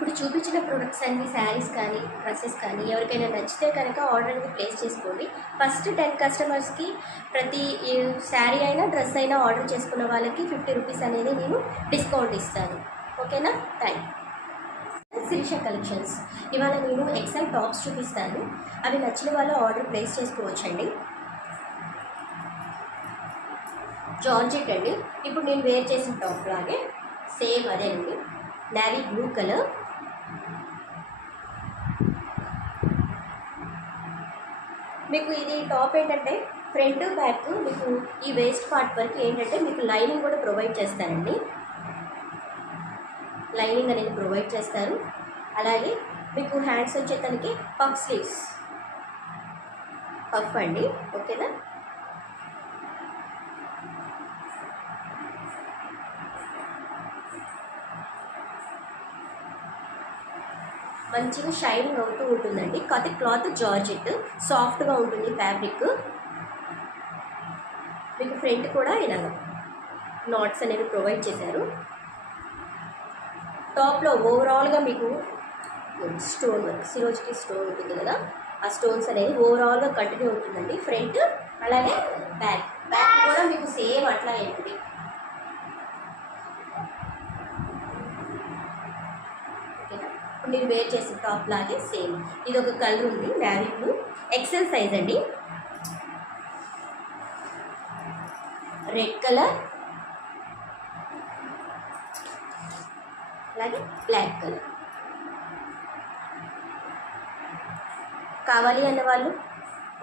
ఇప్పుడు చూపించిన ప్రొడక్ట్స్ అన్ని శారీస్ కానీ డ్రెస్సెస్ కానీ ఎవరికైనా నచ్చితే కనుక ఆర్డర్ అనేది ప్లేస్ చేసుకోండి. ఫస్ట్ 10 కస్టమర్స్కి ప్రతి శారీ అయినా డ్రెస్ అయినా ఆర్డర్ చేసుకున్న వాళ్ళకి 50 రూపీస్ అనేది నేను డిస్కౌంట్ ఇస్తాను. ఓకేనా? Thank you. శిరీష కలెక్షన్స్. ఇవాళ నేను ఎక్సెల్ టాప్స్ చూపిస్తాను. అవి నచ్చిన వాళ్ళు ఆర్డర్ ప్లేస్ చేసుకోవచ్చండి. జార్జెట్ అండి. ఇప్పుడు నేను వేర్ చేసిన టాప్ లాగే సేమ్ అదేనండి. నేవీ బ్లూ కలర్, మీకు ఇది టాప్ ఏంటంటే ఫ్రంట్ బ్యాక్ మీకు ఈ వేస్ట్ పార్ట్ వరకు ఏంటంటే మీకు లైనింగ్ కూడా ప్రొవైడ్ చేస్తారండి. లైనింగ్ అనేది ప్రొవైడ్ చేస్తారు. అలాగే మీకు హ్యాండ్స్ వచ్చేదానికి పఫ్ స్లీవ్స్, పఫ్ అండి. ఓకేనా? మంచిగా షైనింగ్ అవుతూ ఉంటుందండి. కాకపోతే క్లాత్ జార్జెట్ సాఫ్ట్గా ఉంటుంది ఫ్యాబ్రిక్. మీకు ఫ్రంట్ కూడా ఇలాగ నాట్స్ అనేవి ప్రొవైడ్ చేశారు. టాప్లో ఓవరాల్గా మీకు స్టోన్ వర్క్, సిరోజ్కి స్టోన్ ఉంటుంది కదా, ఆ స్టోన్స్ అనేది ఓవరాల్గా కంటిన్యూ ఉంటుందండి. ఫ్రంట్ అలాగే బ్యాక్ కూడా మీకు సేమ్ అట్లా ఉంటుంది. ఇప్పుడు నేను వేర్ చేసిన టాప్ లాగే సేమ్. ఇది ఒక కలర్ ఉంది, నేవీ బ్లూ, ఎక్సెల్ సైజ్ అండి. రెడ్ కలర్ అలాగే బ్లాక్ కలర్. కావాలి అన్న వాళ్ళు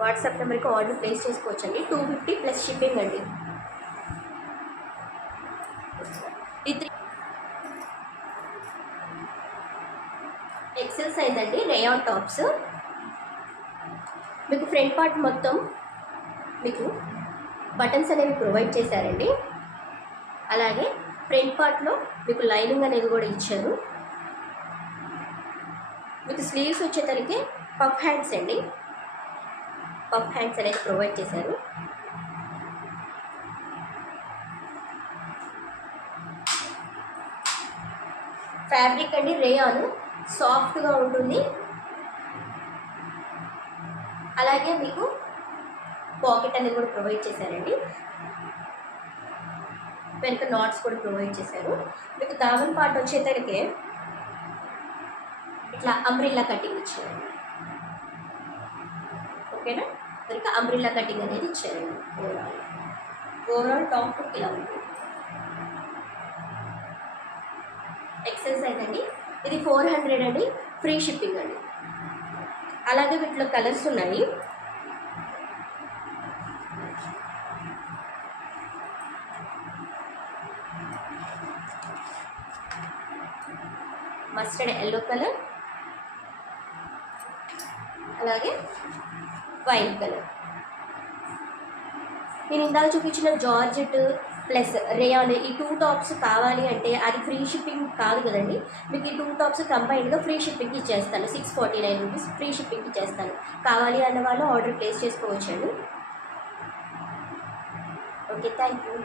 వాట్సాప్ నెంబర్కి ఆర్డర్ ప్లేస్ చేసుకోవచ్చండి. 250 ప్లస్ షిప్పింగ్ అండి. ఎక్సెల్ సైజ్ అండి. Rayon tops. మీకు ఫ్రంట్ పార్ట్ మొత్తం మీకు బటన్స్ అనేవి ప్రొవైడ్ చేశారండి. అలాగే ఫ్రంట్ పార్ట్లో మీకు లైనింగ్ అనేది కూడా ఇచ్చారు. మీకు స్లీవ్స్ వచ్చేసరికి పఫ్ హ్యాండ్స్ అండి. పఫ్ హ్యాండ్స్ అనేది ప్రొవైడ్ చేశారు. ఫ్యాబ్రిక్ అండి రేయాన్, సాఫ్ట్గా ఉంటుంది. అలాగే మీకు పాకెట్ అనేది కూడా ప్రొవైడ్ చేశారండి. వెనుక నాట్స్ కూడా ప్రొవైడ్ చేశారు. మీకు దావన్ పార్ట్ వచ్చేసరికి ఇట్లా అంబ్రిల్లా కటింగ్ ఇచ్చారండి. ఓకేనా? వెనుక అంబ్రిల్లా కటింగ్ అనేది ఇచ్చారండి. ఓవరాల్ టాప్ ఇలా ఉంటుంది. ఎక్సెల్ సైజ్ అండి. ఇది 400 అండి. ఫ్రీ షిప్పింగ్ అండి. అలాగే వీటిలో కలర్స్ ఉన్నాయి. మస్టర్డ్ ఎల్లో కలర్, అలాగే వైట్ కలర్. నేను ఇందాక చూపించిన జార్జెట్ ప్లస్ రేయాన్ ఈ 2 టాప్స్ కావాలి అంటే అది ఫ్రీ షిప్పింగ్ కాదు కదండి. మీకు ఈ 2 టాప్స్ కంబైన్డ్గా ఫ్రీ షిప్పింగ్కి ఇచ్చేస్తాను. 649 రూపీస్ ఫ్రీ షిప్పింగ్కి ఇచ్చేస్తాను. కావాలి అన్న వాళ్ళు ఆర్డర్ ప్లేస్ చేసుకోవచ్చండి. Okay, thank you.